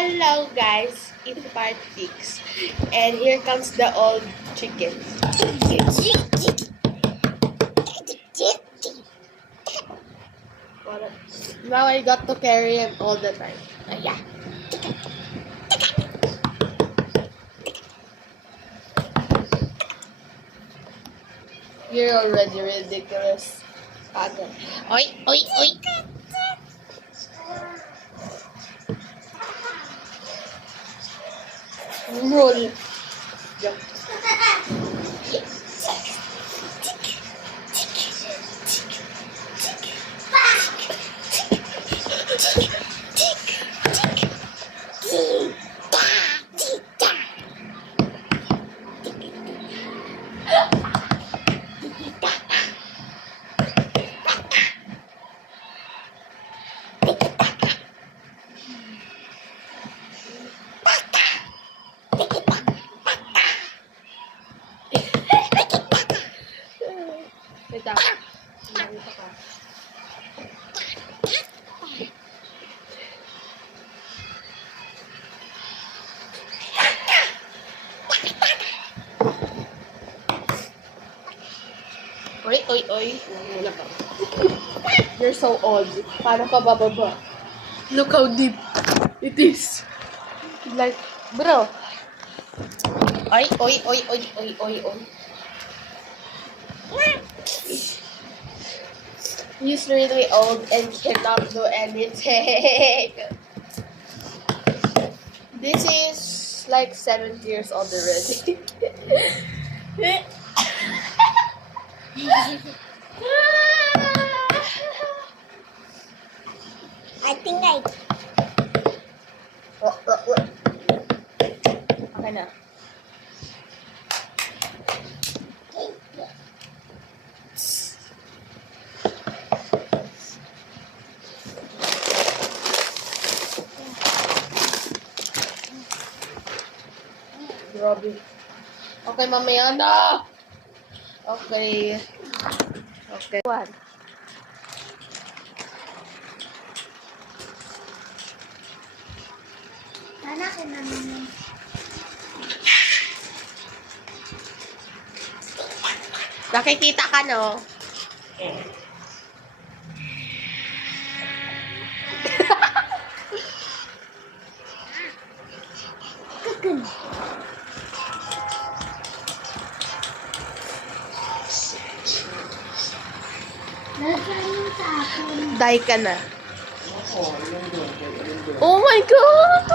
Hello guys, it's part 6 and here comes the old chicken. Now I got to carry him all the time. Yeah. You're already ridiculous. Oi, oi, oi. Roll. Jump. Wait lang. Nakita ka. Oy, oy, oy. Wala ka. You're so old. Paano ka bababa? Look how deep it is. Like, bro. Oy, oy, oy, oy, oy, oy, oy. He's really old and cannot do anything. This is like 70 years old already. I think I... Okay na. Grabe. Okay, mamaya na. Okay. Okay. One. Sana ka naman. Nakikita ka, no? Kakun. Nasaan sa akin? Die ka na. Oh my God!